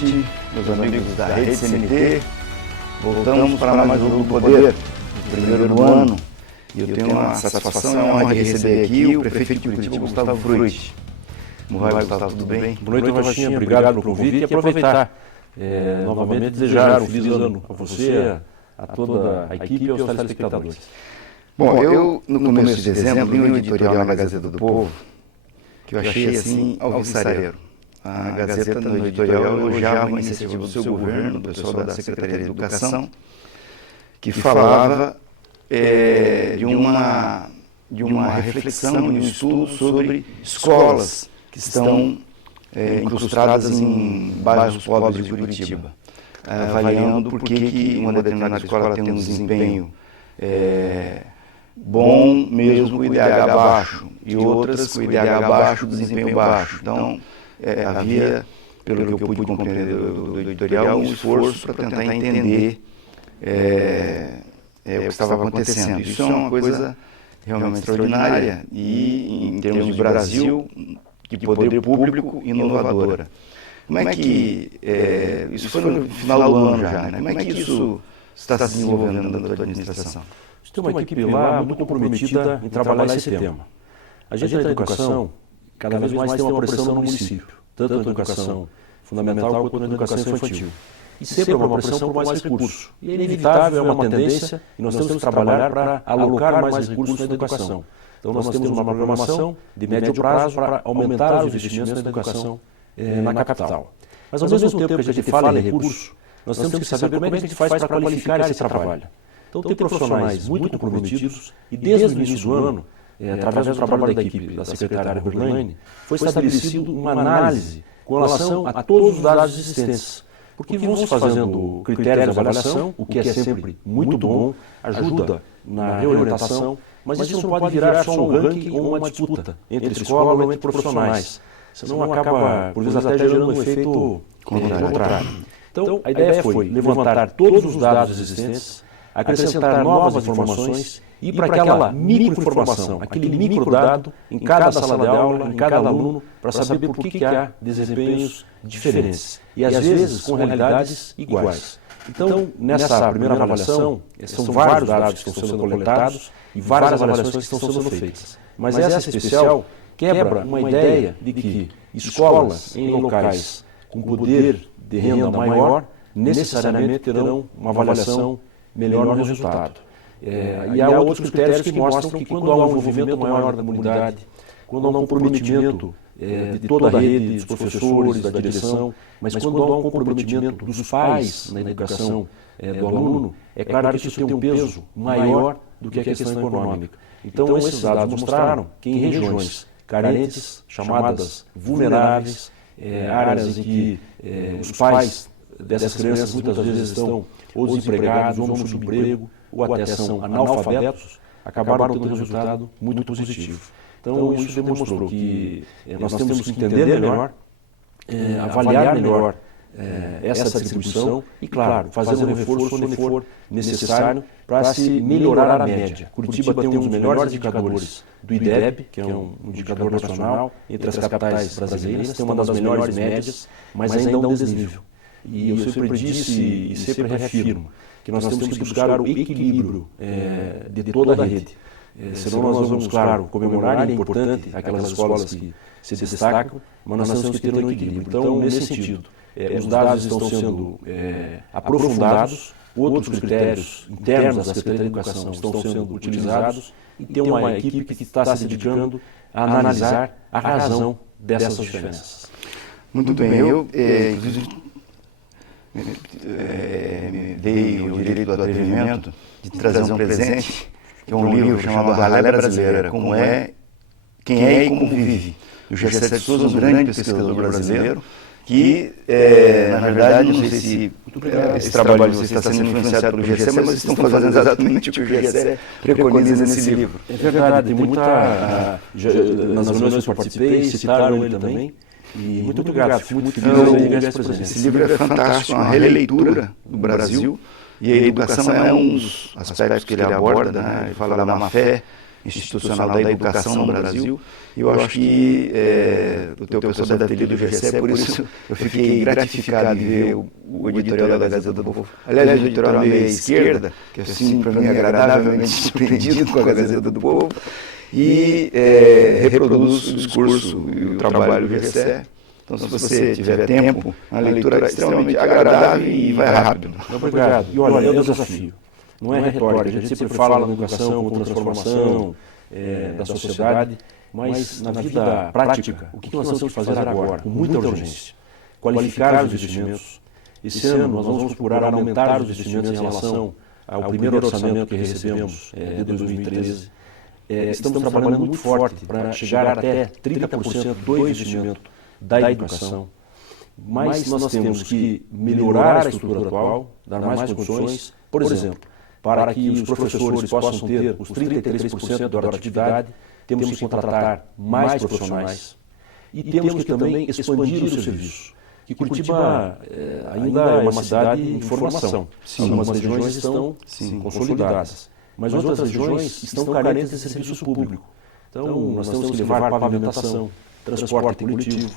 noite, meus amigos da Rede CNT. Voltamos para mais um Jogo do Poder, o primeiro do ano. E eu tenho uma satisfação e uma honra de receber aqui o prefeito de Curitiba, Gustavo Frutti. Como vai, Gustavo? Tudo bem? Boa noite, Rochinha. Obrigado pelo convite e aproveitar novamente desejar um feliz ano a você, a toda a equipe e aos telespectadores. Bom, eu no começo de dezembro li um editorial na Gazeta do Povo que eu achei assim alvissareiro. A Gazeta no editorial elogiava a iniciativa do seu governo, do pessoal da Secretaria de Educação, que falava de uma reflexão e um estudo sobre escolas que estão incrustadas em bairros pobres de Curitiba, avaliando por que uma determinada escola tem um desempenho bom mesmo com o IDH baixo e outras com o IDH baixo, desempenho baixo. Então, havia, pelo que eu pude compreender do editorial, um esforço para tentar entender o que estava acontecendo. Isso é uma coisa realmente extraordinária e, em termos de Brasil, de poder público, inovadora. Como é que, isso foi no final do ano já, né? Como é que isso está se desenvolvendo na tua administração? Tem uma equipe lá muito comprometida em trabalhar esse tema. A gente na educação, cada vez mais tem uma pressão no município, tanto na educação fundamental quanto na educação infantil. E sempre uma pressão por mais recursos. E é inevitável, é uma tendência, e nós temos que trabalhar para alocar mais recursos na educação. Então nós temos uma programação de médio prazo para aumentar os investimentos na educação na capital. Mas ao mesmo tempo que a gente fala em recursos, nós temos que saber como é que a gente faz para qualificar esse trabalho. Então tem profissionais muito comprometidos e desde o início do ano, através do trabalho da equipe da secretária Roselaine, foi estabelecido uma análise com relação a todos os dados existentes. Porque vão se fazendo critérios de avaliação, o que é sempre muito bom, ajuda na reorientação, mas isso não pode virar só um ranking ou uma disputa entre escola ou entre profissionais. Senão acaba, por vezes, até gerando um efeito contrário. Então, a ideia foi levantar todos os dados existentes, acrescentar novas informações e para aquela microinformação, aquele microdado em cada sala de aula, em cada aluno, para saber por que há desempenhos diferentes e às vezes com realidades iguais. Então, nessa primeira avaliação, são vários dados que estão sendo coletados e várias avaliações que estão sendo feitas. Mas essa especial quebra uma ideia de que escolas em locais com poder de renda maior necessariamente terão uma avaliação melhor no resultado. E há outros critérios que mostram que quando há um envolvimento maior da comunidade, quando há um comprometimento de toda a rede, dos professores, da direção, mas quando há um comprometimento dos pais na educação do aluno, é claro que isso tem um peso maior do que a questão econômica. Então esses dados mostraram que em regiões carentes, chamadas vulneráveis, áreas em que os pais dessas crianças muitas vezes estão ou desempregados, ou no subemprego, ou até são analfabetos, acabaram tendo um resultado muito positivo. Então isso demonstrou que nós temos que entender melhor, avaliar melhor essa distribuição e, claro, fazer um reforço onde for necessário para se melhorar a média. Curitiba tem um dos melhores indicadores do IDEB, que é um indicador nacional entre as capitais brasileiras, tem uma das melhores médias, mas ainda há um desnível. E eu sempre disse e sempre reafirmo que nós temos que buscar o equilíbrio de toda a rede. Senão nós vamos, claro, comemorar, é importante aquelas escolas que se destacam, mas nós temos que ter um equilíbrio. Então, nesse sentido, os dados estão sendo aprofundados, outros critérios internos da Secretaria de Educação estão sendo utilizados e tem uma equipe que está se dedicando a analisar a razão dessas diferenças. Muito bem, eu inclusive me dei o direito do atrevimento de trazer um presente, que é um livro chamado A Ralé Brasileira, Quem é e Como Vive, do Gessé de Souza, um grande pesquisador brasileiro, que, na verdade, não sei se esse trabalho de vocês está sendo influenciado pelo Gessé, mas estão fazendo exatamente o que o Gessé preconiza nesse livro. É verdade, tem muita... Nas reuniões que eu participei, citaram ele também. E muito obrigado, fico muito feliz de presente. Esse livro é fantástico, é uma releitura do Brasil, e a educação é um dos aspectos que ele aborda, né? Ele fala da má-fé, institucional da educação no Brasil. E eu acho que o teu pessoal deve ter lido o GCE, por isso eu fiquei gratificado de ver o editorial da Gazeta do Povo. Aliás, o editorial meio à esquerda, que assim, para mim, é agradavelmente surpreendido com a Gazeta do Povo, e reproduz o discurso e o trabalho do GCE. Então, se você tiver tempo, a leitura é extremamente agradável e vai rápido. Obrigado. E olha, é um desafio. Não é retórica. A gente sempre fala na educação, com transformação da sociedade, mas na vida prática, o que nós temos que fazer agora, com muita urgência? Qualificar os investimentos. Esse ano nós vamos procurar aumentar os investimentos em relação ao primeiro orçamento que recebemos de 2013. Estamos trabalhando muito forte para chegar até 30% do investimento da educação, mas nós temos que melhorar a estrutura atual, dar mais condições, por exemplo, para que os professores possam ter os 33% da hora de atividade, temos que contratar mais profissionais e temos que também expandir o serviço. Que Curitiba ainda é uma cidade em formação. Algumas regiões estão consolidadas, mas outras regiões estão carentes de serviço público. Então, nós temos que levar pavimentação, transporte coletivo,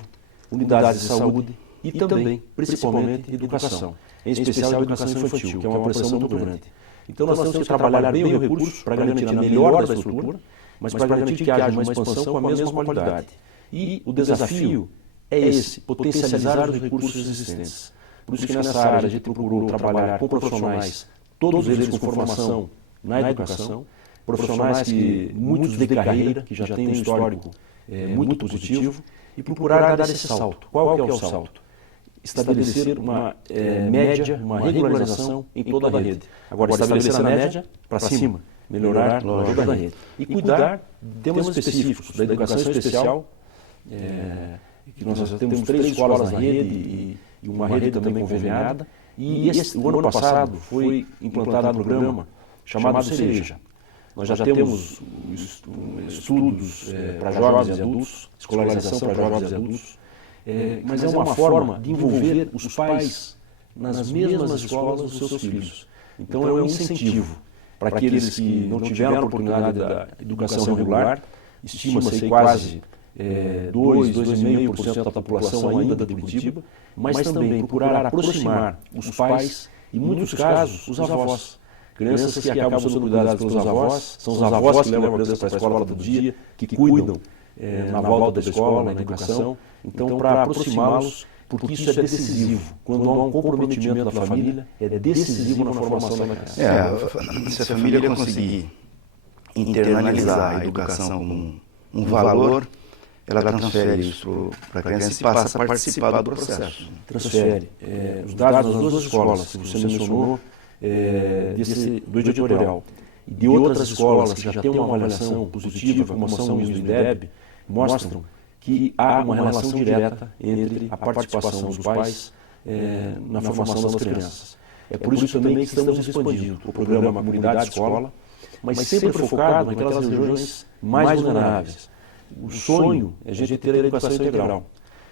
unidades de saúde e também, principalmente, educação. Em especial a educação infantil, que é uma pressão muito grande. Então nós temos que trabalhar bem o recurso para garantir a melhora da estrutura, mas para garantir que haja uma expansão com a mesma qualidade. E o desafio é esse, potencializar os recursos existentes. Por isso que nessa área a gente procurou trabalhar com profissionais, todos eles com formação na educação, profissionais que muitos de carreira, que já têm um histórico muito positivo, e procurar dar esse salto. Qual que é o salto? Estabelecer uma média, uma regularização em toda a rede. Agora, estabelecer a média para cima, melhorar toda a rede. E cuidar de temas específicos da educação especial, que nós temos 3 escolas na rede e uma rede também conveniada. E o ano passado foi implantado um programa chamado Cereja. Nós já temos estudos para jovens e adultos, escolarização para jovens e adultos, mas é uma forma de envolver os pais nas mesmas escolas dos seus filhos. Então é um incentivo para aqueles que não tiveram a oportunidade da educação regular, estima-se quase 2,5% da população ainda de Curitiba, mas também procurar aproximar os pais e, em muitos casos, os avós. Crianças que acabam sendo cuidadas pelos avós, são os avós que levam a criança para a escola todo dia, que cuidam na volta da escola, na educação. Então, para aproximá-los, porque isso é decisivo. Quando há um comprometimento da família, é decisivo na formação da criança. Se a família conseguir internalizar a educação como um valor, ela transfere isso para a criança e passa a participar do processo. Transfere. Os dados das 2 escolas que você mencionou, do editorial e de outras escolas que já têm uma avaliação positiva, como são os do INDEB, mostram que há uma relação direta entre a participação dos pais na formação das crianças. É por isso também que estamos expandindo o programa Comunidade Escola, mas sempre focado naquelas regiões mais vulneráveis. O sonho é a gente ter a educação integral.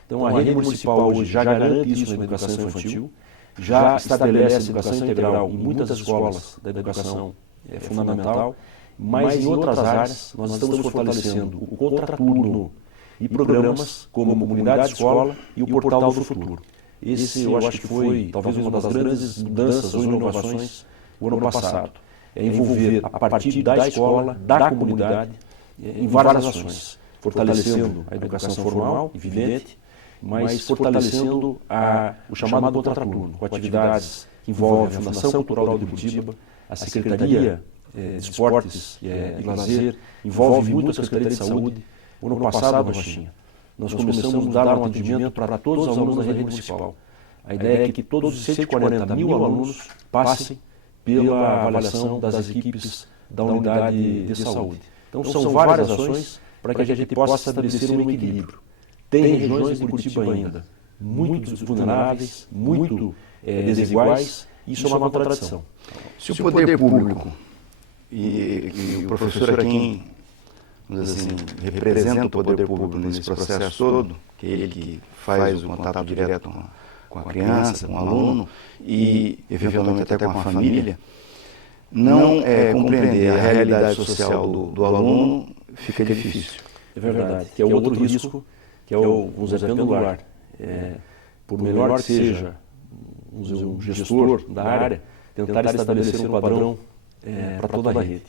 Então a rede municipal hoje já garante isso na educação infantil, já estabelece a educação integral em muitas escolas da educação fundamental, mas em outras áreas nós estamos fortalecendo o contraturno e programas como Comunidade Escola e o Portal do Futuro. Esse eu acho que foi talvez uma das grandes mudanças ou inovações do ano passado. É envolver a partir da escola, da comunidade, em várias ações, fortalecendo a educação formal, evidente, mas fortalecendo o chamado contraturno, com atividades que envolvem a Fundação Cultural de Curitiba, a Secretaria de Esportes e Lazer, envolve muito a Secretaria de Saúde. O ano passado, Rochinha, nós começamos a dar um atendimento para todos os alunos da rede municipal. A ideia é que todos os 140 mil alunos passem pela avaliação das equipes da unidade de saúde. Então são várias ações para que a gente possa estabelecer um equilíbrio. Tem regiões de Curitiba ainda muito vulneráveis, muito desiguais, e isso é uma contradição. Se o poder público e o professor é quem, vamos dizer assim, representa o poder público nesse processo todo, que é ele que faz o contato direto com a criança, com o aluno e eventualmente até com a família, não compreender a realidade social do aluno, fica difícil. É verdade, que é o outro risco, que é o pendular. Por melhor que seja um gestor da área, tentar estabelecer um padrão para toda a rede.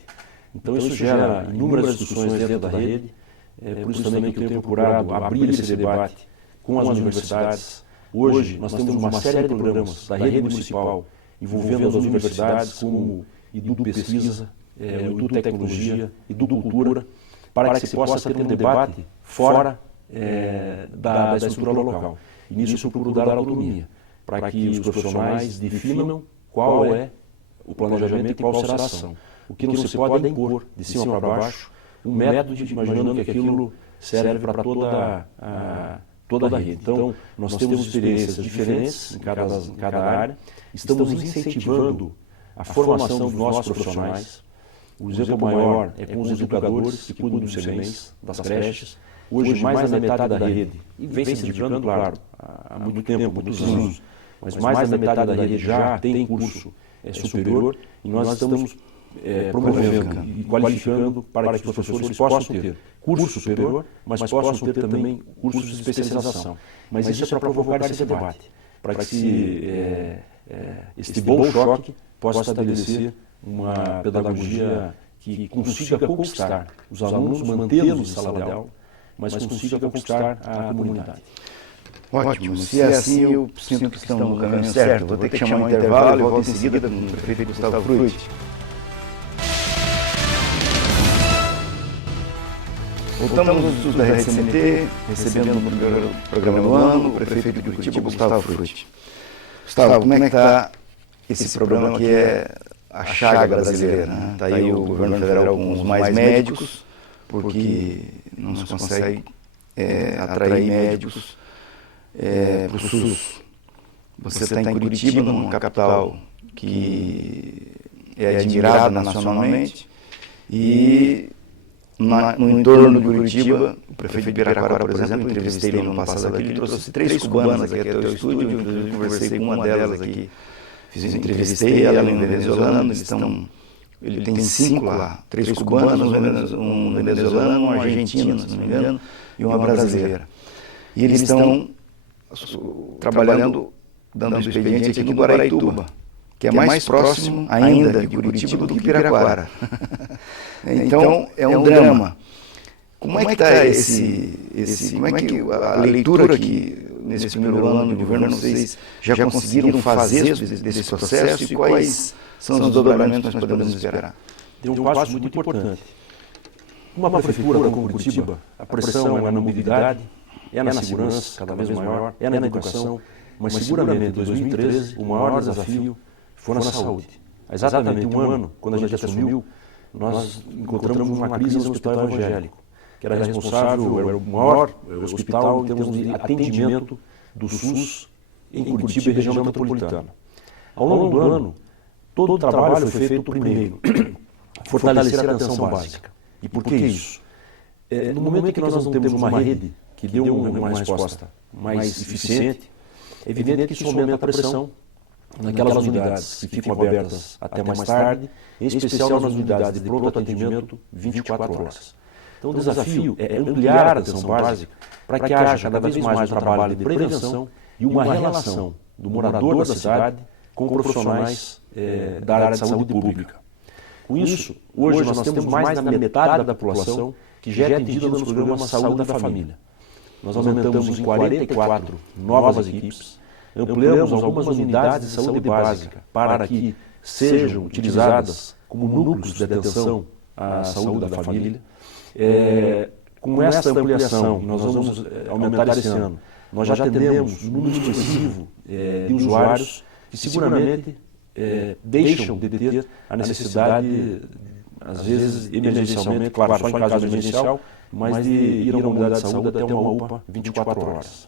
Então isso gera inúmeras discussões dentro da rede, por isso também que eu tenho procurado abrir esse debate com as universidades. Hoje nós temos uma série de programas da rede municipal envolvendo as universidades como Edu Pesquisa, Edu Tecnologia, Edu Cultura, para que se possa ter um debate fora da estrutura local. E nisso eu procuro dar autonomia, para que os profissionais definam qual é o planejamento e qual será a ação. O que não se pode é impor, de cima para baixo, um método imaginando que aquilo serve para toda a rede. Então, nós temos experiências diferentes em cada área, estamos incentivando a formação dos nossos profissionais. O exemplo maior é com os educadores que cuidam dos CMEs, das creches. Hoje, mais da metade da rede, e vem se dedicando, claro, há muito tempo, muitos anos, mas mais da metade da rede já tem curso superior, e nós estamos promovendo e qualificando para que os professores possam ter curso superior, mas possam ter também cursos de especialização. Mas isso é para provocar esse debate, para que este bom choque possa estabelecer uma pedagogia que consiga conquistar os alunos, mantê-los em sala de aula, mas consiga conquistar a comunidade. Ótimo, se é assim eu sinto que estamos no caminho certo. Vou ter que chamar um intervalo e volto em seguida com o prefeito Gustavo Frutti. Voltamos nos estudos da Rede CNT, recebendo no primeiro programa do ano o prefeito de Curitiba, Gustavo Frutti. Gustavo, como é que está esse problema que é a chaga brasileira? Está aí o governo federal com os mais médicos, porque não se consegue atrair médicos para o SUS. Você está em Curitiba, numa capital que é admirada nacionalmente, e no entorno de Curitiba, o prefeito de Piraquara, por exemplo, eu entrevistei ele no passado aqui, ele trouxe 3 cubanas aqui até o estúdio, eu conversei com uma delas aqui, entrevistei ela em venezuelano, ele tem 5 lá, 3 cubanas, um venezuelano, um argentino, se não me engano, e uma brasileira. E eles estão trabalhando, dando um expediente aqui no Guaraituba, que é mais próximo ainda de Curitiba do que Piraquara. Então, é um drama. Como é que está como é que a leitura que nesse primeiro ano de governo vocês já conseguiram fazer desse processo e quais são os desdobramentos que nós podemos esperar? Tem um passo muito importante. Uma prefeitura como Curitiba, a pressão é na mobilidade, é na segurança cada vez maior, é na educação, mas seguramente em 2013 o maior desafio foi na saúde. Há exatamente um ano, quando a gente assumiu, nós encontramos uma crise no Hospital Evangélico, que era responsável, era o maior hospital em termos de atendimento do SUS em Curitiba e região metropolitana. Ao longo do ano, todo o trabalho foi feito primeiro, fortalecer a atenção básica. E por que isso? No momento em que nós não temos uma rede que dê uma resposta mais eficiente, é evidente que isso aumenta a pressão naquelas unidades que ficam abertas até mais tarde, em especial nas unidades de pronto atendimento 24 horas. Então o desafio é ampliar a atenção básica para que haja cada vez mais um trabalho de prevenção e uma relação do morador da cidade com profissionais da área de saúde pública. Com isso, hoje nós temos mais da metade da população que já é atendida nos programas de saúde da família. Nós aumentamos em 44 novas equipes, ampliamos algumas unidades de saúde básica para que sejam utilizadas como núcleos de atenção à saúde da família. Com esta ampliação, nós vamos aumentar esse ano. Nós já atendemos um número expressivo de usuários que seguramente deixam de ter a necessidade, às vezes emergencialmente, claro, só em caso emergencial, mas de ir a uma unidade de saúde até uma UPA 24 horas.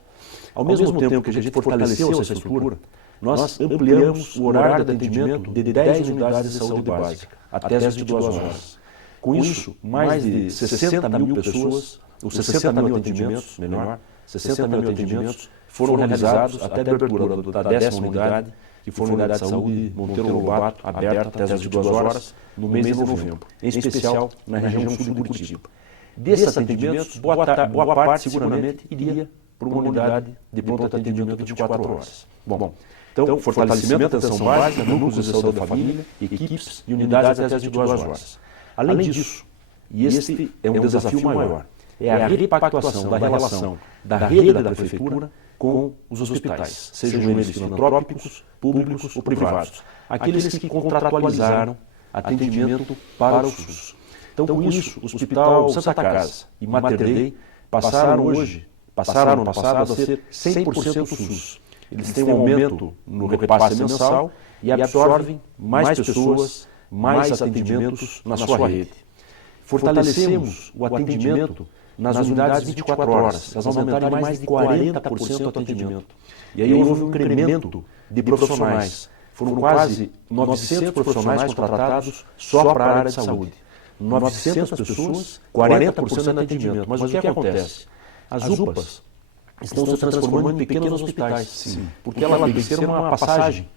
Ao mesmo tempo que a gente fortaleceu essa estrutura, nós ampliamos o horário de atendimento de 10 unidades de saúde básica, até as 22 horas. Com isso, mais de 60 mil pessoas, ou 60 mil atendimentos, melhor, 60 mil atendimentos foram realizados até a abertura da 10ª unidade, que foi a Unidade de Saúde Monteiro Lobato, aberta até as 22 horas, no mês de novembro, em especial na região sul de Curitiba. Desses atendimentos, boa parte seguramente iria para uma unidade de pronto atendimento 24 horas. Bom, então, fortalecimento da atenção básica, núcleos de saúde da família, equipes e unidades até as 22 horas. Além disso, e este é um desafio maior, é a repactuação da relação da rede da Prefeitura com os hospitais, sejam eles filantrópicos, públicos ou privados, aqueles que contratualizaram atendimento para o SUS. Então, com isso, o Hospital Santa Casa e Mater Dei passaram no passado a ser 100% SUS. Eles têm um aumento no repasse mensal e absorvem mais pessoas, mais atendimentos na sua rede. Fortalecemos o atendimento nas unidades 24 horas, elas aumentaram mais de 40% o atendimento. E aí houve um incremento de profissionais. Foram quase 900 profissionais contratados só para a área de saúde. 900 pessoas, 40% de atendimento. Mas o que acontece? As UPAs estão se transformando em pequenos hospitais, porque ela tem que ser uma passagem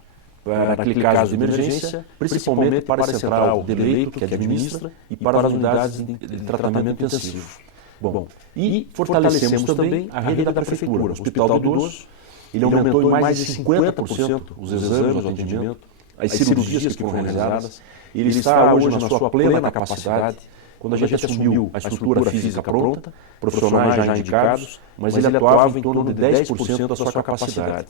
para aquele caso de emergência, principalmente para a central de leito, que administra, e para as unidades de tratamento intensivo. Bom, e fortalecemos também a rede da Prefeitura. O Hospital do Idoso, ele aumentou em mais de 50% os exames, o atendimento, as cirurgias que foram realizadas. Ele está hoje na sua plena capacidade. Quando a gente assumiu a estrutura física pronta, profissionais já indicados, mas ele atuava em torno de 10% da sua capacidade.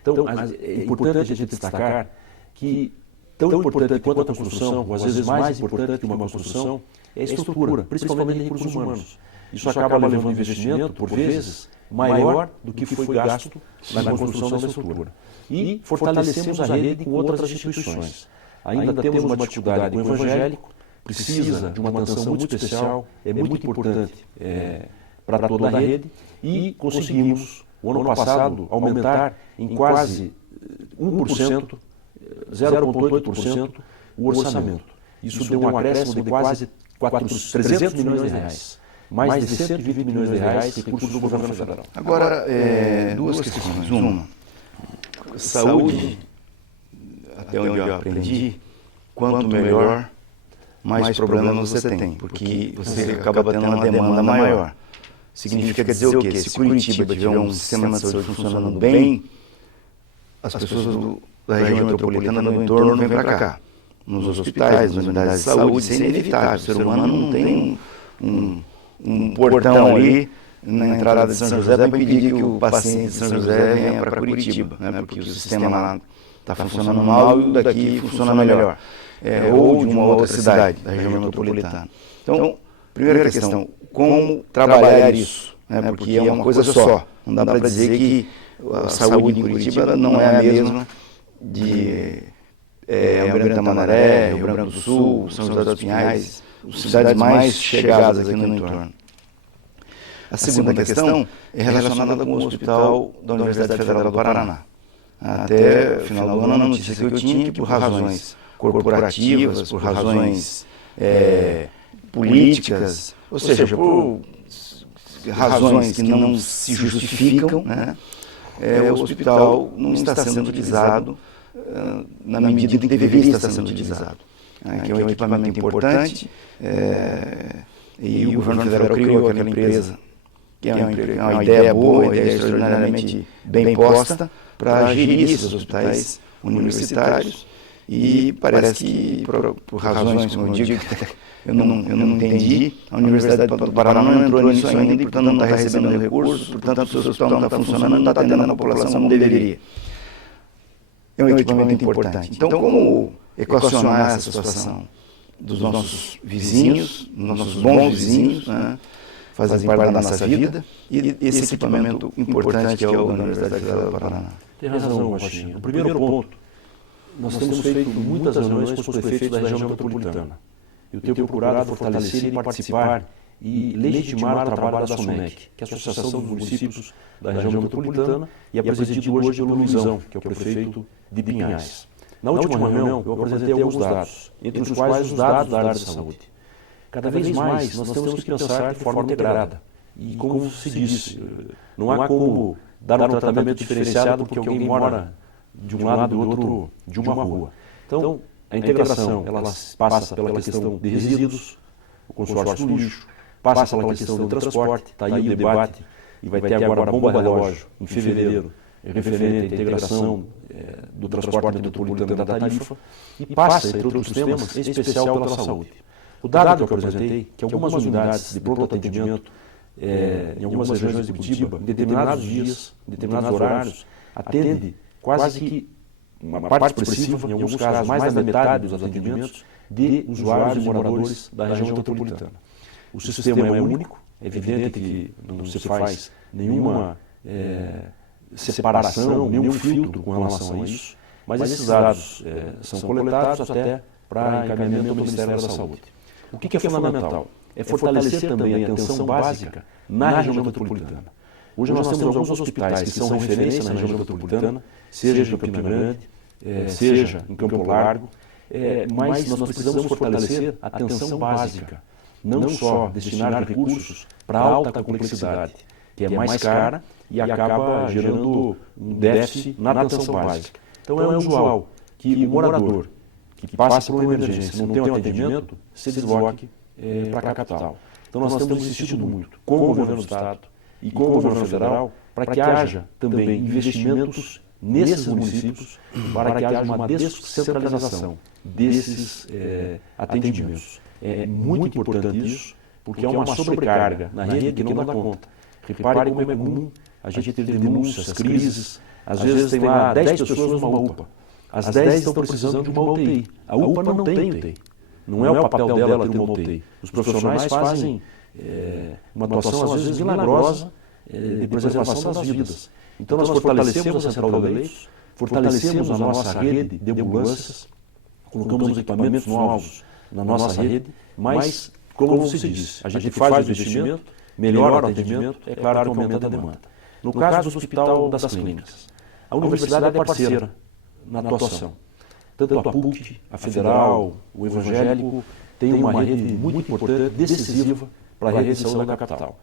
Então, é importante a gente destacar que, tão importante quanto a construção, ou às vezes mais importante que uma construção, é a estrutura, principalmente em recursos humanos. Isso acaba levando um investimento, por vezes, maior do que foi gasto na construção da estrutura. E fortalecemos a rede com outras instituições. Ainda temos uma dificuldade com o evangélico, precisa de uma atenção muito especial, é muito importante para toda a rede, e conseguimos, o ano passado, aumentar em quase 1%, 0,8% o orçamento. Isso deu um acréscimo de quase 300 milhões de reais. Mais de 120 milhões de reais de recursos do governo federal. Agora, duas questões. Uma, saúde, até onde eu aprendi, quanto melhor, mais problemas você tem, porque você acaba tendo uma demanda maior. Significa dizer o quê? Se Curitiba tiver um sistema de saúde funcionando bem, as pessoas da região metropolitana do entorno vêm para cá. Nos hospitais, nas unidades de saúde, isso é inevitável. O ser humano não tem um portão ali na entrada de São José para impedir que o paciente de São José venha para Curitiba, né? Porque o sistema lá está funcionando mal e o daqui funciona melhor. Ou de uma outra cidade da região metropolitana. Então, primeira questão, como trabalhar isso? Né? Porque é uma coisa só. Não dá para dizer que a saúde em Curitiba não é a mesma de Almirante Tamandaré, Rio Branco do Sul, São José dos Pinhais, cidades mais chegadas aqui no entorno. A segunda questão é relacionada com o hospital da Universidade Federal do Paraná. Até o final do ano, a notícia que eu tinha que por razões corporativas, por razões políticas, ou seja, por razões que não se justificam, né, o hospital não está sendo utilizado na medida em que deveria estar sendo utilizado. Que é um equipamento importante, e o governo federal criou aquela empresa, que é uma ideia boa, uma ideia extraordinariamente bem posta, para gerir esses hospitais universitários, e parece que, por razões, como eu digo, eu não entendi, a Universidade do Paraná não entrou nisso ainda, e portanto não está recebendo recursos, portanto o seu hospital não está funcionando, não está atendendo a população como deveria. É um equipamento importante. Então, como equacionar essa situação dos nossos vizinhos, nossos bons vizinhos, né, fazem parte da nossa vida, e esse equipamento importante que é o da Universidade Federal do Paraná? Tem razão, Baixinho. O primeiro ponto, nós temos feito muitas reuniões com os prefeitos da região metropolitana. Eu tenho procurado fortalecer e participar e legitimar o trabalho da SOMEC, que é a Associação dos Municípios da Região Metropolitana, e é presidido hoje pelo Luizão, que é o prefeito de Pinhais. Na última reunião, eu apresentei alguns dados, entre os quais os dados da área de saúde. Cada vez mais, nós temos que pensar de forma integrada. E como se disse, não há como dar um tratamento diferenciado porque alguém mora de um lado e do outro de uma rua. Então, a integração ela passa pela questão de resíduos, o consórcio do lixo, passa pela questão do transporte, está aí o debate, e vai ter agora a bomba relógio, em fevereiro, referente à integração do transporte metropolitano da tarifa, e passa, entre outros temas, em especial pela saúde. O dado que eu apresentei, que algumas unidades de pronto atendimento, em algumas regiões de Curitiba, em determinados dias, em determinados horários, atende quase que uma parte expressiva, em alguns casos mais da metade dos atendimentos, de usuários e moradores da região metropolitana. O sistema é único, é evidente que não se faz nenhuma separação, nenhum filtro com relação a isso, mas esses dados são coletados até para encaminhamento do Ministério da Saúde. O que é fundamental? É fortalecer também a atenção básica na região metropolitana. Hoje nós temos alguns hospitais que são referência na região metropolitana, seja em Campina Grande, seja em Campo Largo, mas nós precisamos fortalecer a atenção básica, não só destinar recursos para alta complexidade, que é mais cara e acaba gerando um déficit na atenção básica. Então é usual que o morador que passa por uma emergência, não tem um atendimento, se desloque para a capital. Então nós temos insistido muito com o governo do Estado e com o governo federal para que haja também investimentos nesses municípios, para que haja uma descentralização desses atendimentos. É muito importante isso, porque é uma sobrecarga na rede que não dá conta. Repare como é comum a gente ter denúncias, crises, às vezes tem lá 10 pessoas numa UPA. As 10 estão precisando de uma UTI. A UPA não tem UTI. Não é o papel dela ter uma UTI. Os profissionais fazem uma atuação, às vezes, milagrosa de preservação das vidas. Então, nós fortalecemos a central de leitos, fortalecemos a nossa rede de ambulâncias, colocamos equipamentos novos na nossa rede, mas, como você disse, a gente faz o investimento, melhora o atendimento, é claro que aumenta a demanda. No caso do Hospital das Clínicas, a universidade é parceira na atuação. Tanto a PUC, a Federal, o Evangélico, tem uma rede muito importante, decisiva para a rede de saúde da capital.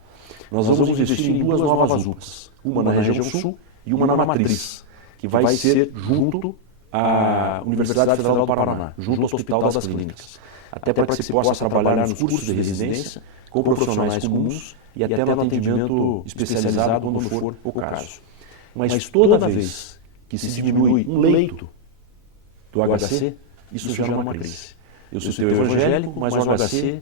Nós vamos investir em 2 novas UPAs, uma na região sul e uma na matriz, que vai ser junto à Universidade Federal do Paraná, junto ao Hospital das Clínicas. Até para que se possa trabalhar nos cursos de residência com profissionais comuns e até no atendimento especializado quando for o caso. Mas toda vez que se diminui um leito do HC, isso gera uma crise. Eu citei o evangélico, mas o HC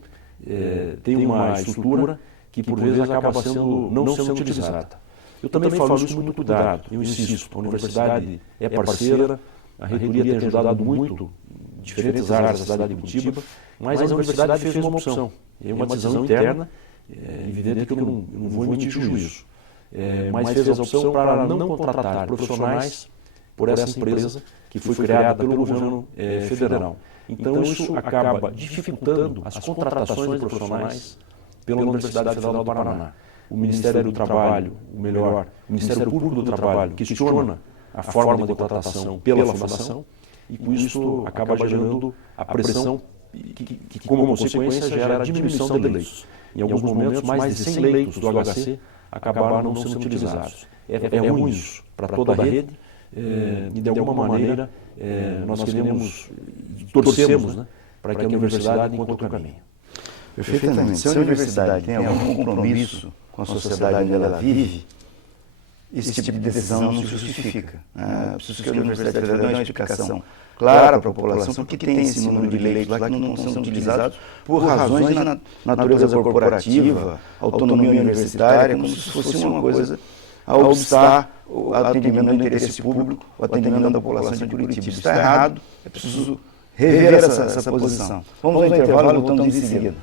tem uma estrutura que por vezes acaba não sendo utilizada. Eu também falo isso com muito cuidado, eu insisto, a universidade é parceira, a reitoria tem ajudado muito em diferentes áreas da cidade de Curitiba, mas a universidade fez uma opção, é uma decisão interna, é evidente que eu não vou emitir juízo, mas fez a opção para não contratar profissionais por essa empresa que foi criada pelo governo federal. Então isso acaba dificultando as contratações de profissionais pela Universidade Federal do Paraná. O Ministério do Trabalho, o Ministério Público do Trabalho, questiona a forma de contratação pela fundação e com isso acaba gerando a pressão que como consequência, gera a diminuição de leitos. Em alguns momentos, mais de 100 leitos do HC acabaram não sendo utilizados. É ruim isso para toda a rede e, de alguma maneira, nós queremos, torcemos, né, para que a universidade encontre o caminho. Perfeitamente. Se a universidade tem algum compromisso com a sociedade onde ela vive, esse tipo de decisão não se justifica. É preciso que a Universidade Federal dê uma explicação clara para a população, porque tem esse número de leitos lá que não são utilizados por razões de natureza corporativa, autonomia universitária, como se fosse uma coisa a obstar o atendimento do interesse público, o atendimento da população de Curitiba. Isso está errado, é preciso rever essa posição. Vamos ao intervalo e voltamos em seguida.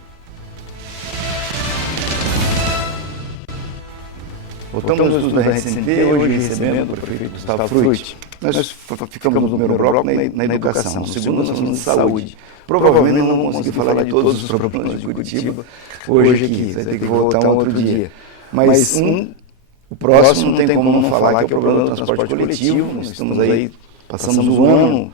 Voltamos ao estudo da RCNP, hoje recebendo o prefeito Gustavo Frutti. Nós ficamos no primeiro bloco na educação, no segundo nós falamos de saúde. Provavelmente não vamos conseguir falar de todos os problemas de Curitiba hoje aqui, vai ter que voltar um outro dia. Mas o próximo não tem como não falar, que é o problema do transporte coletivo. Nós estamos aí, passamos o ano,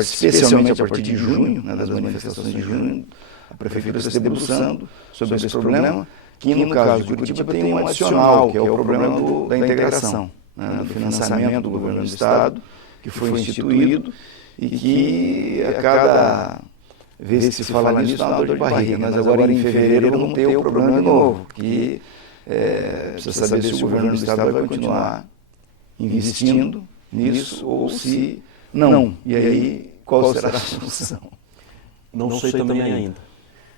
especialmente a partir de junho, né, das manifestações de junho, a prefeitura se debruçando sobre esse problema, que no caso de Curitiba tem um adicional, que é o problema da integração. né, do financiamento do governo do Estado, que foi instituído e que a cada vez que se fala nisso dá uma dor de barriga. Mas agora em fevereiro vamos ter o problema de novo, que precisa saber se o governo do Estado vai continuar investindo nisso ou se não. E aí, qual será a solução? Não sei também ainda.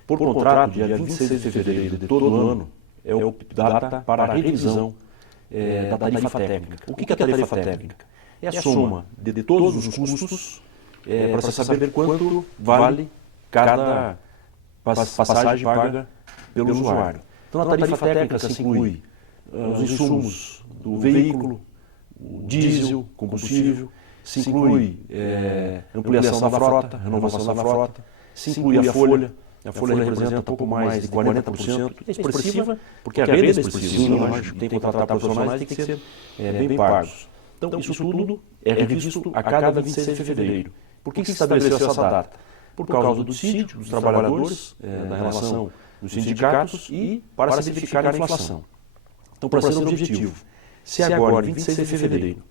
Por contrato, dia 26 de fevereiro de todo ano é o data para a revisão da tarifa técnica. O que é a tarifa técnica? É a soma de todos os custos para se saber quanto vale cada passagem paga pelo usuário. Então, a tarifa técnica se inclui os insumos do veículo, o diesel, combustível, se inclui ampliação da frota, renovação da frota, se inclui a folha. A folha representa pouco mais de 40%, é expressiva, porque a renda é expressiva, lógico, tem que contratar profissionais, tem que ser bem pagos. Então, isso tudo é revisto a cada 26 de fevereiro. Por que se estabeleceu essa data? Por causa do dissídio dos trabalhadores, da relação dos sindicatos e para se verificar a inflação. Então, para ser um objetivo, se agora, em 26 de fevereiro,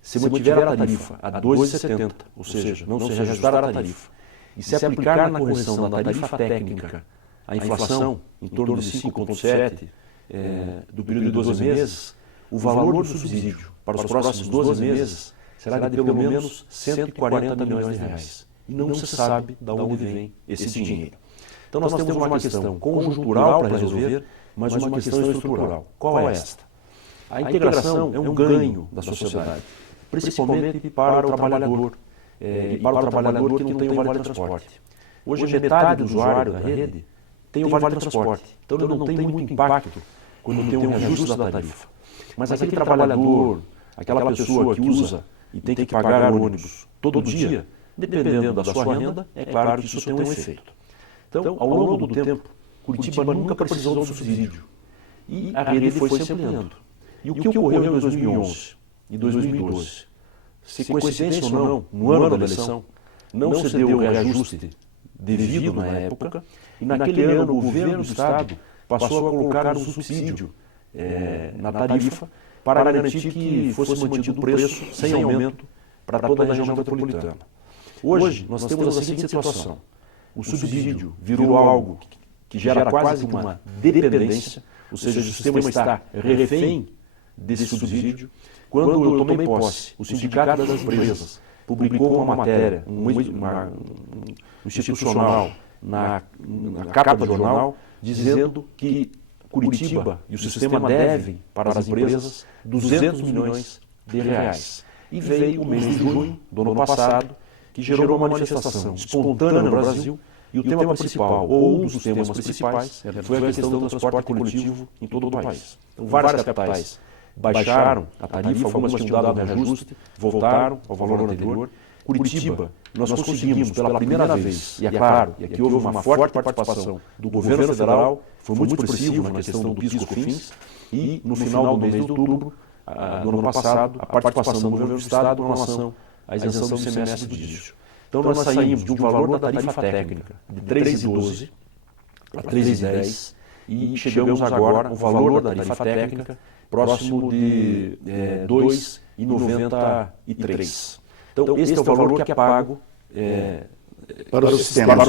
se mantiver a tarifa a 2,70, ou seja, não se reajustar a tarifa, e se aplicar na correção da tarifa técnica a inflação em torno de 5,7 do período de 12 meses, o valor do subsídio para os próximos 12 meses será de pelo menos 140 milhões de reais. E não se sabe de onde vem esse dinheiro. Então nós temos uma questão conjuntural para resolver, mas uma questão estrutural. Qual é esta? A integração é um ganho da sociedade, principalmente para o trabalhador. E para o trabalhador que não tem o vale transporte. Hoje, metade do usuário da rede tem o vale transporte. Então, ele não tem muito impacto quando tem um reajuste da tarifa. Mas aquele trabalhador, aquela pessoa que usa e tem que pagar o ônibus todo dia, dependendo da sua renda, é claro que isso tem um efeito. Então, ao longo do tempo, Curitiba nunca precisou do subsídio. E a rede foi se ampliando. E o que ocorreu em 2011 e 2012? Se coincidência ou não, no ano da eleição, não se deu o reajuste devido na época, e naquele ano o governo do Estado passou a colocar um subsídio na tarifa para garantir que fosse mantido o preço sem aumento para toda a região metropolitana. Hoje, nós temos a seguinte situação. O subsídio virou algo que gera quase uma dependência, ou seja, o sistema está refém desse subsídio. Quando eu tomei posse, o Sindicato das Empresas publicou uma matéria, um institucional, na capa do jornal, dizendo que Curitiba e o sistema devem para as empresas 200 milhões de reais. E veio o mês de junho do ano passado, que gerou uma manifestação espontânea no Brasil, e o tema principal, ou um dos temas principais, foi a questão do transporte coletivo em todo o país. Então, várias capitais baixaram a tarifa, algumas tinham dado um reajuste, voltaram ao valor anterior. Curitiba, nós conseguimos pela primeira vez, e é claro, e aqui houve uma forte participação do governo federal, foi muito expressivo na questão do PIS/COFINS, e no final do mês de outubro do ano passado, a participação do governo do Estado com relação à isenção do ICMS do diesel. Então nós saímos de um valor da tarifa técnica de 3,12 a 3,10 e chegamos agora ao valor da tarifa técnica próximo de 2,93. Então, esse é o valor que é pago para o sistema, para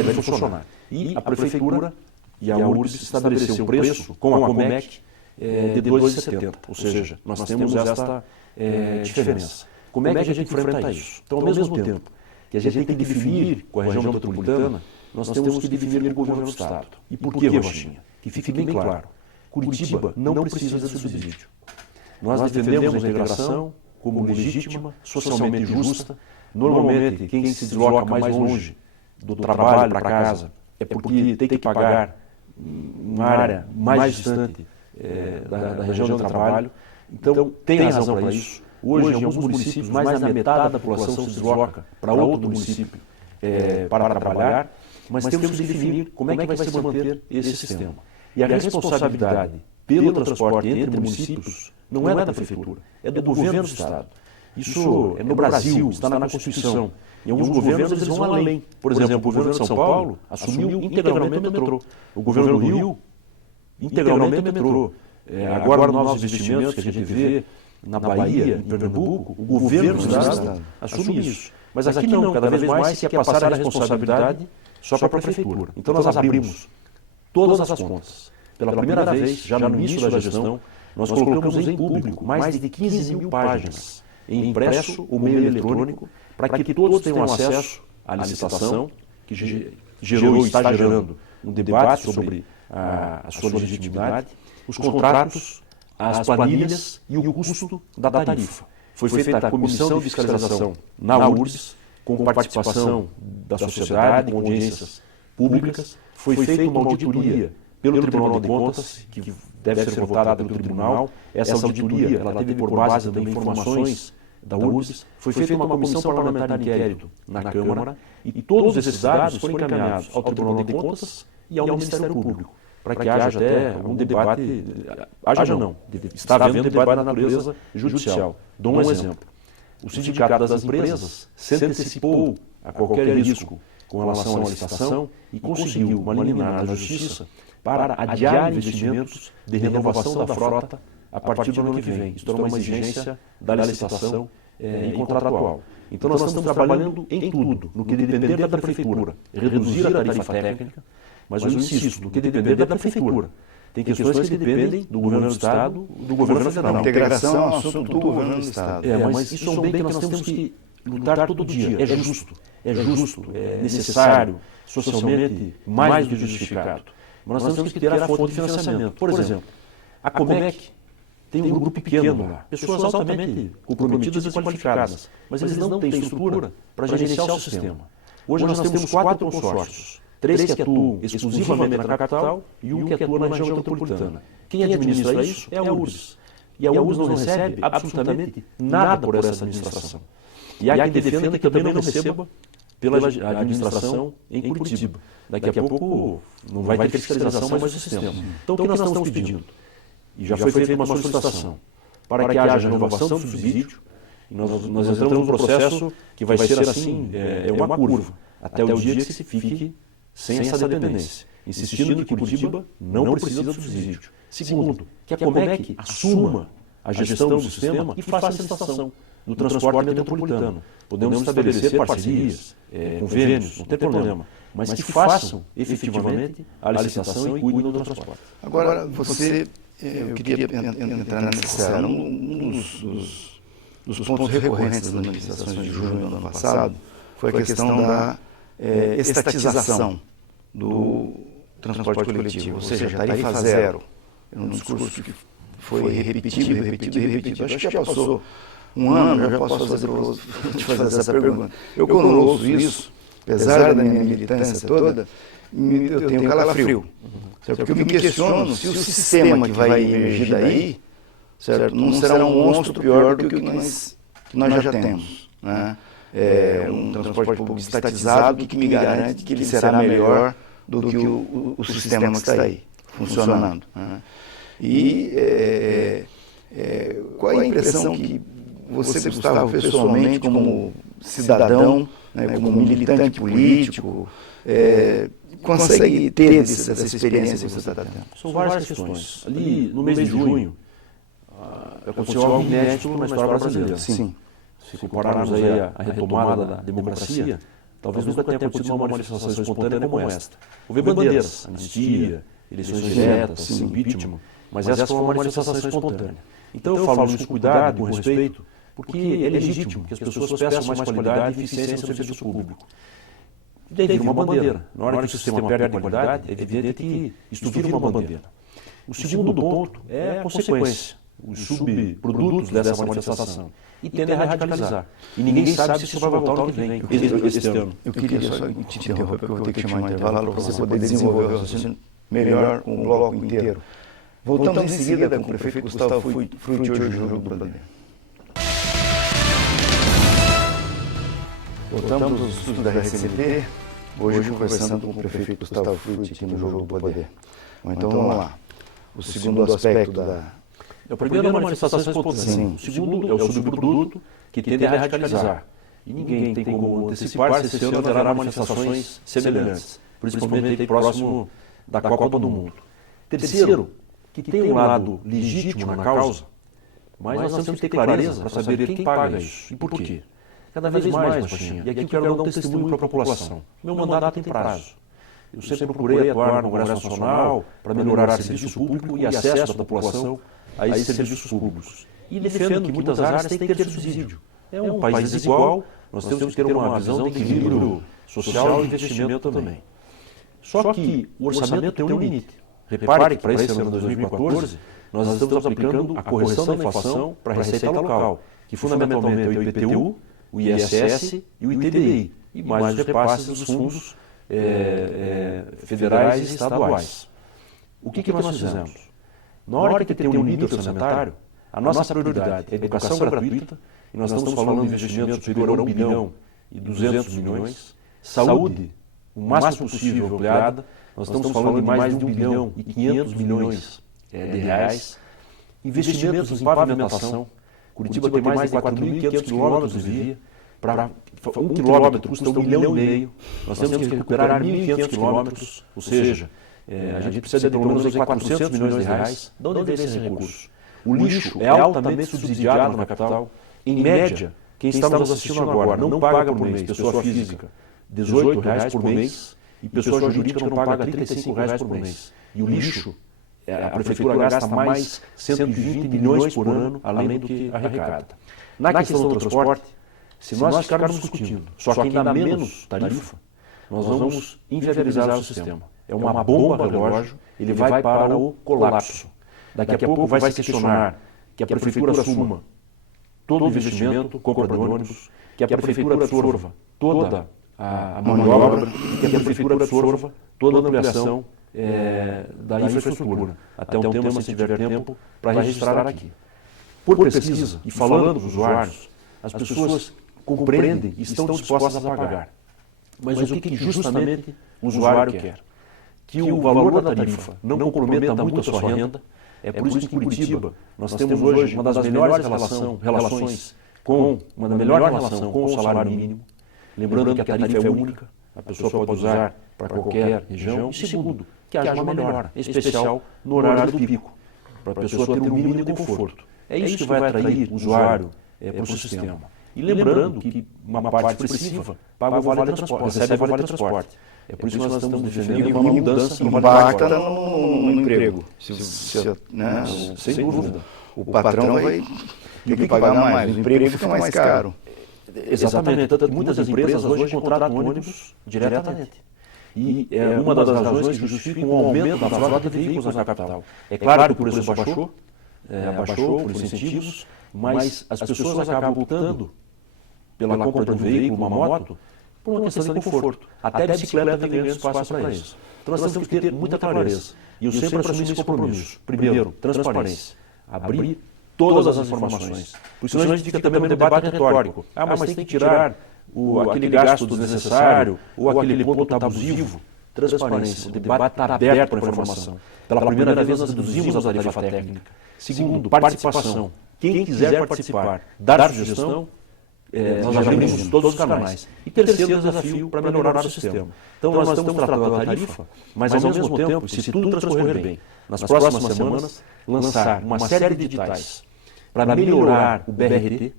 ele funcionar. E a Prefeitura e a URBS estabeleceu o preço com a Comec de 2,70. Ou seja, nós temos esta diferença. Como é que a gente enfrenta isso? Então, ao mesmo tempo que a gente tem que definir com a região metropolitana, nós temos que definir com o governo do Estado. E por que, Rochinha? Que fique bem claro. Curitiba não precisa de subsídio. Nós defendemos a integração como legítima, socialmente justa. Normalmente, quem se desloca mais longe do trabalho para casa é porque tem que pagar uma área mais distante da região de trabalho. Então, tem razão para isso. Hoje, em alguns municípios, mais da metade da população se desloca para outro município para trabalhar, mas temos que definir como é que vai se manter esse sistema. E a responsabilidade pelo transporte entre municípios não é da Prefeitura, é do governo do Estado. Isso é no Brasil, está na Constituição. Em alguns governos eles vão além. Por exemplo, o governo de São Paulo assumiu integralmente o metrô. O governo do Rio, integralmente o metrô. Agora, novos investimentos que a gente vê na Bahia, em Pernambuco, o governo do Estado assume isso. Mas aqui não, cada vez mais se quer passar a responsabilidade só para a Prefeitura. Então nós abrimos todas as contas. Pela primeira vez, já no início da gestão, nós colocamos em público mais de 15 mil páginas, em impresso ou meio eletrônico, para que todos tenham acesso à licitação, que gerou e está gerando um debate sobre a sua legitimidade, os contratos, as planilhas e o custo da tarifa. Foi feita a comissão de fiscalização na URBS, com participação da sociedade, com audiências públicas. Foi feita uma auditoria pelo Tribunal de Contas, que deve ser votada pelo Tribunal. Essa auditoria ela teve por base também informações da URBS. Foi feita uma comissão parlamentar de inquérito na Câmara e todos esses dados foram encaminhados ao Tribunal de Contas e ao Ministério Público, para que haja até um debate, está havendo um debate na natureza judicial. Dou um exemplo. O Sindicato das Empresas se antecipou a qualquer risco com relação à licitação e conseguiu uma liminar na Justiça para adiar investimentos de renovação da frota a partir do ano que vem. Isso é uma exigência da licitação e contratual. Então nós estamos trabalhando em tudo, no que depender da Prefeitura, reduzir a tarifa técnica, mas eu insisto, no que depender da Prefeitura. Tem questões que dependem do governo do Estado, do governo federal. A integração é um assunto do governo do Estado. Mas isso é um bem que nós temos que lutar todo dia. É justo, é necessário, socialmente mais do que justificado. Mas nós temos que ter a fonte de financiamento. Por exemplo, a Comec tem um grupo pequeno lá, pessoas altamente comprometidas e qualificadas, mas eles não têm estrutura para gerenciar o sistema. Hoje nós temos 4 consórcios. 3 que atuam exclusivamente na capital e 1 que atua na região metropolitana. Quem administra isso é a URBS. E a URBS não recebe absolutamente nada por essa administração. E há quem defenda que também não receba pela administração em Curitiba. Daqui a pouco não vai ter fiscalização mais do sistema. Então o que nós estamos pedindo? E já foi feita uma solicitação para que haja renovação do subsídio. E nós entramos num processo que vai ser assim, é uma curva, até o dia que se fique sem essa dependência, insistindo que Curitiba não precisa do subsídio. Segundo, que a Comec assuma a gestão do sistema e faça a licitação do transporte metropolitano. Podemos estabelecer parcerias, convênios, não tem problema, mas que façam efetivamente a licitação e cuidem do transporte. Agora, eu queria entrar nessa área. Um dos pontos recorrentes das manifestações de junho do ano passado foi a questão da estatização do transporte coletivo, ou seja, tarifa zero. É um discurso que foi repetido. Acho que já passou um ano, já posso te fazer essa pergunta. Eu, quando ouço isso, apesar da minha militância toda, eu tenho calafrio. Porque eu me questiono se o sistema que vai emergir daí, certo, não será um monstro pior do que o que nós já temos, né? Um transporte público estatizado que me garante que ele será melhor do que o sistema que está aí, funcionando. Né? E qual é a impressão que você, Gustavo, pessoalmente, como cidadão, né, como militante político, consegue ter dessa experiência que você está tendo? São várias questões. Ali, no mês de junho, aconteceu algo inédito na história brasileira. Sim. Se compararmos aí a retomada da democracia, talvez nunca tenha acontecido uma manifestação espontânea como esta. Houve bandeiras, anistia, eleições diretas, impeachment, mas essa foi uma manifestação espontânea. Então eu falo isso com cuidado, com respeito, porque é legítimo que as pessoas peçam mais qualidade e eficiência no serviço público. Daí vira uma bandeira. Na hora que o sistema perde a qualidade, é evidente que isto vira uma bandeira. O segundo ponto é a consequência, os subprodutos dessa manifestação. E tende a radicalizar. E ninguém sabe se isso vai voltar ao que vem, este ano. Eu queria só te interromper, porque eu vou ter que chamar um intervalo para você poder desenvolver o raciocínio melhor com o bloco inteiro. Voltamos em seguida com o prefeito Gustavo Frutti, hoje no Jogo do Poder. Voltamos aos estudos da RCMP, hoje conversando com o prefeito Gustavo Frutti aqui no Jogo do Poder. Então vamos lá. O segundo aspecto da... O primeiro é uma manifestação espontânea. O segundo é o subproduto que tende a radicalizar. E ninguém tem como antecipar se esse ano haverá manifestações semelhantes, principalmente próximo da Copa do Mundo. Terceiro, que tem um lado legítimo na causa, mas nós temos que ter clareza para saber quem paga isso e por quê. Cada vez mais, Baixinha, e aqui eu quero dar um testemunho para a população. Meu mandato tem prazo. Eu sempre procurei atuar no Congresso Nacional para melhorar o serviço público e acesso da população a esses serviços públicos. E defendo que muitas áreas têm que ter subsídio. É um país desigual, nós temos que ter uma visão de equilíbrio social e investimento também. Só que o orçamento tem um limite. Repare que para esse ano de 2014, nós estamos aplicando a correção da inflação para a receita local, que fundamentalmente é o IPTU, o ISS e o ITBI, e mais os repasses dos fundos federais e estaduais. O que nós fizemos? Na hora que tem um limite orçamentário, a nossa prioridade é a educação gratuita, e nós estamos falando de investimento superior a 1 bilhão e 200 milhões, saúde, o máximo possível ampliada, nós estamos falando de mais de 1 bilhão e 500 milhões de reais, investimentos em pavimentação. Curitiba tem mais de 4.500 quilômetros de via, para 1 quilômetro custa 1,5 milhão, nós temos que recuperar 1.500 quilômetros, ou seja, a gente precisa de pelo menos 400 milhões de reais. De onde vem esse recurso? O lixo é altamente subsidiado na capital. Em média, quem está nos assistindo agora não paga por mês, pessoa física, R$ 18 por mês, e pessoa jurídica não paga R$ 35 por mês. E o lixo, a prefeitura gasta mais 120 milhões por ano, além do que arrecada. Na questão do transporte, se nós ficarmos discutindo, só que ainda menos tarifa, nós vamos inviabilizar o sistema. É uma bomba relógio, ele vai para o colapso. Daqui a pouco vai se questionar que a prefeitura assuma todo o investimento, compra de ônibus, que a prefeitura absorva toda a mão de obra, que a prefeitura absorva toda a ampliação da infraestrutura. Até um tema, se tiver tempo, para registrar aqui. Por pesquisa, e falando dos usuários, as pessoas compreendem e estão dispostas a pagar. Mas o que justamente o usuário quer? Que o valor da tarifa não comprometa muito a sua renda. É por isso que em Curitiba nós temos hoje uma das melhores relações com o salário mínimo. Lembrando que a tarifa é única, a pessoa pode usar para qualquer região. E segundo, que haja uma melhora, em especial no horário do pico, para a pessoa ter o mínimo de conforto. É isso que vai atrair o usuário para o sistema. E lembrando que uma parte expressiva paga o vale transporte, recebe o vale transporte. É por isso que nós estamos defendendo uma mudança no vale transporte. No emprego. Sem dúvida. O patrão vai ter que pagar mais, o emprego fica mais caro. Exatamente, tanto que muitas empresas hoje contratam ônibus diretamente. E é uma das razões que justificam o aumento da frota de veículos na capital. É claro que o preço baixou por incentivos, mas as pessoas acabam optando pela compra de um veículo, uma moto, por uma questão de conforto. Até a bicicleta tem grande espaço para isso. Então nós temos que ter muita clareza. E eu sempre assumi esse compromisso. Primeiro, transparência. Abrir todas as informações. Porque senão a gente fica também no debate retórico. Mas tem que tirar aquele gasto desnecessário ou aquele ponto abusivo. Transparência. O debate está aberto para a informação. Pela primeira vez nós reduzimos a tarifa técnica. Segundo, participação. Quem quiser participar, dar sugestão, nós abrimos todos os canais. E terceiro desafio para melhorar o sistema. Então nós estamos tratando a tarifa, mas ao mesmo tempo, se tudo transcorrer bem, nas próximas semanas, lançar uma série de editais para melhorar o BRT,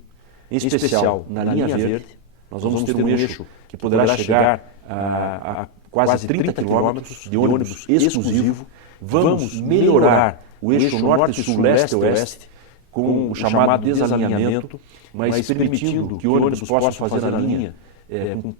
em especial na linha verde. Nós vamos ter um eixo que poderá chegar a quase 30 quilômetros de ônibus exclusivo. Vamos melhorar o eixo norte-sul, leste-oeste, com o chamado desalinhamento, mas permitindo que o ônibus possa fazer na linha com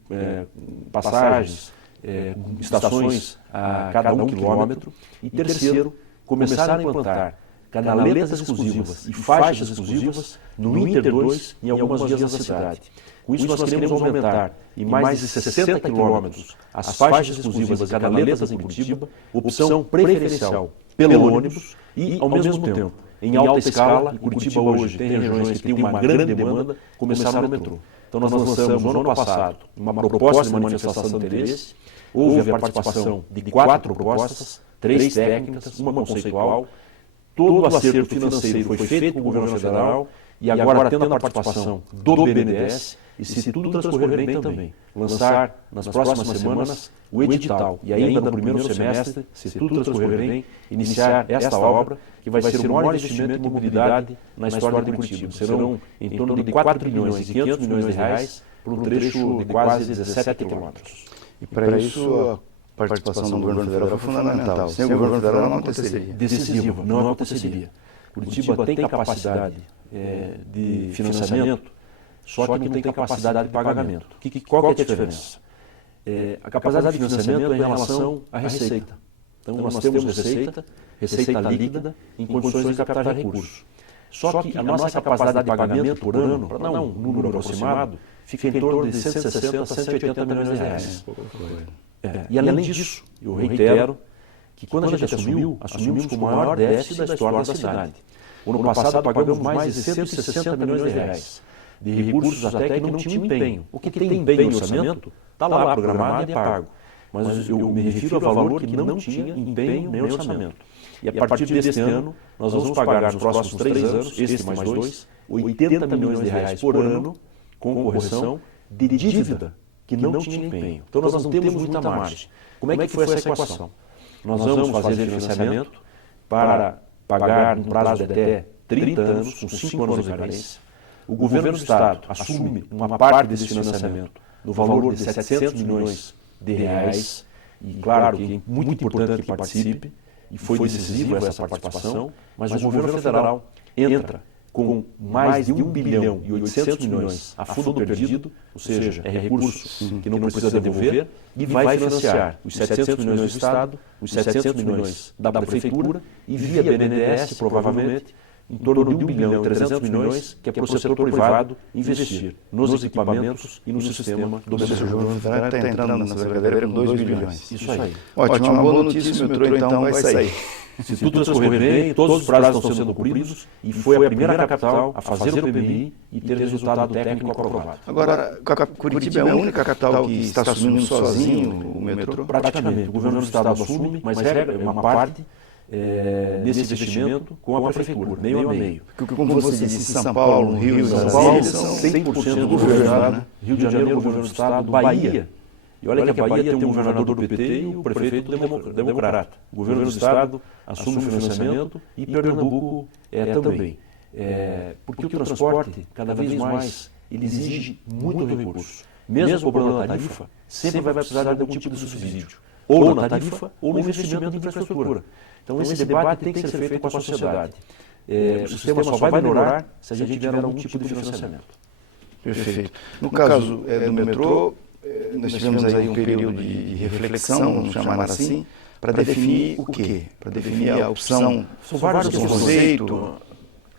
passagens, com estações a cada 1 quilômetro. E terceiro, começar a implantar canaletas exclusivas e faixas exclusivas no Inter 2 em algumas vias da cidade. Com isso nós queremos aumentar em mais de 60 quilômetros as faixas exclusivas e canaletas em Curitiba, opção preferencial pelo ônibus e, ao mesmo tempo, em alta escala, e Curitiba hoje tem regiões que têm uma grande demanda, começaram no metrô. Então nós lançamos no ano passado uma proposta de manifestação de interesse, houve a participação de 4 propostas, 3 técnicas, uma conceitual. Todo o acerto financeiro foi feito com o governo federal e agora tendo a participação do BNDES, e, se tudo transcorrer bem também, lançar nas próximas semanas o edital e ainda no primeiro semestre, se tudo transcorrer bem, iniciar esta obra, que vai ser o maior investimento em mobilidade na história de Curitiba. Serão em torno de 4 bilhões e 500 milhões de reais por um trecho de quase 17 quilômetros. E para isso a participação do governo federal foi fundamental. Sem o governo federal não aconteceria. Decisiva, não aconteceria. Curitiba tem capacidade de financiamento, só que não tem capacidade de pagamento. Qual que é a diferença? A capacidade de financiamento é em relação à receita. Então, nós temos receita líquida em condições de captar recursos. Só que a nossa capacidade de pagamento por ano, para dar um número aproximado, fica em torno de 160 a 180 milhões de reais. E além disso, eu reitero que quando a gente assumimos com o maior déficit da história da cidade. O ano passado pagamos mais de 160 milhões de reais de recursos até que não tinham empenho. O que tem empenho no orçamento está lá programado e é pago. Mas eu me refiro a valor que não tinha empenho nem orçamento. E a partir deste ano, nós vamos pagar nos próximos 3 anos, este mais 2, 80 milhões de reais por ano, com correção de dívida que não tinha empenho. Então nós não temos muita margem. Como é que foi essa equação? Nós vamos fazer financiamento para pagar no prazo de até 30 anos, com 5 anos de carência. O governo do Estado assume uma parte desse financiamento no valor de 700 milhões de reais, e claro que é muito importante que participe, e foi decisiva essa participação, mas o governo federal entra com mais de 1 bilhão e 800 milhões a fundo perdido, ou seja, é recurso que não precisa devolver, e vai financiar os 700 milhões do Estado, os 700 milhões da Prefeitura e via BNDES, provavelmente, em torno de 1 bilhão e 300 milhões, que é para o setor privado investir nos equipamentos e no sistema do metrô. O governo federal está entrando nessa brincadeira com 2 bilhões. Isso aí. Ótimo, uma boa notícia, o metrô então vai sair. Se tudo transcorrer bem, todos os prazos estão sendo cumpridos e foi a primeira capital a fazer o PMI e ter resultado técnico aprovado. Agora, Curitiba é a única capital que está assumindo sozinho o metrô? Praticamente. O governo do Estado assume, mas é uma parte nesse investimento com a Prefeitura, meio a meio. Porque, como você disse, São Paulo, Rio e São Paulo são 100% do governo, Rio de Janeiro, governo do Estado, Bahia. E olha que a Bahia tem um governador do PT e o prefeito democrata. O governo do Estado assume o financiamento e Pernambuco também. Porque o transporte, cada vez mais, ele exige muito recurso. Mesmo cobrando a tarifa, sempre vai precisar de algum tipo de subsídio. Ou na tarifa, ou no investimento em infraestrutura. Então esse debate tem que ser feito com a sociedade. O sistema só vai melhorar se a gente tiver algum tipo de financiamento. Perfeito. No caso do metrô, nós tivemos aí um período de reflexão, vamos chamar assim, para definir o quê? Para definir a opção, São vários o conceito.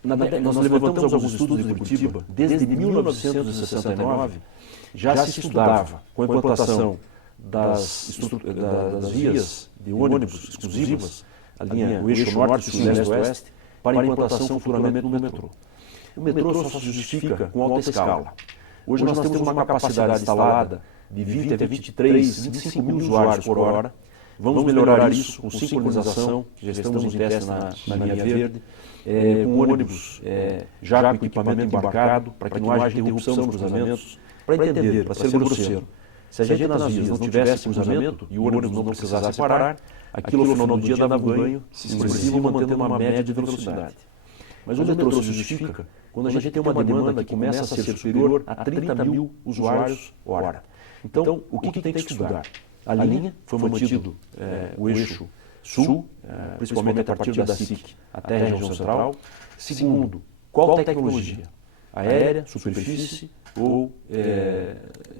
Nós levantamos alguns estudos de Curitiba. Desde 1969 já se estudava com a implantação das vias de ônibus exclusivas, o eixo norte, sul, leste, oeste, para a implantação futuramente do metrô. O metrô só se justifica com alta escala. Hoje nós temos uma capacidade instalada de 20 a 23, 25 mil usuários por hora. Vamos melhorar isso com sincronização, que já estamos em teste na linha verde, com ônibus já com equipamento embarcado, para que não haja interrupção nos cruzamentos. Para entender, para ser grosseiro, se a gente nas vias não tivesse cruzamento e o ônibus não precisasse parar, aquilo no final do dia dava um ganho expressivo mantendo uma média de velocidade. Mas o metrô se justifica quando a gente tem uma demanda que começa a ser superior a 30 mil usuários hora. Então, o que tem que estudar? A linha foi mantido o eixo sul, principalmente a partir da SIC até a região central. Segundo, qual tecnologia? Aérea, superfície ou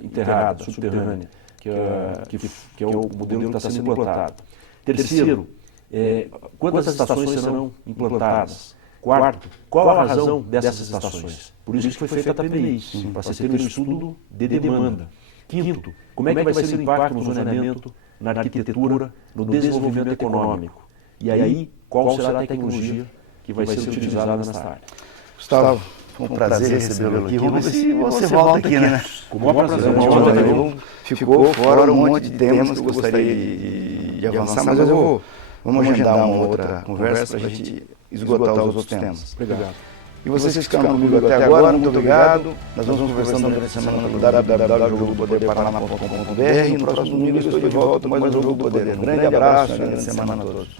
enterrada, subterrânea, que é o modelo que está sendo implantado. Terceiro, quantas estações serão implantadas? Quarto, qual a razão dessas estações? Por isso que foi feita a PMI, para se ter um estudo de demanda. Quinto, como é que vai ser o impacto no zoneamento, na arquitetura, no desenvolvimento econômico? E aí, qual será a tecnologia que vai ser utilizada nesta área? Gustavo, foi um prazer recebê-lo aqui. Vamos ver se você volta aqui, né? Com o maior prazer. Ficou fora um monte de temas que eu gostaria de avançar, mas vamos agendar uma outra conversa para a gente esgotar os outros temas. Obrigado. E vocês que ficaram comigo até agora, muito obrigado. Nós vamos conversando durante a semana no www.jogopoderparaná.com.br e no próximo domingo eu estou de volta com mais um Jogo do Poder. Um grande abraço e uma grande semana a todos.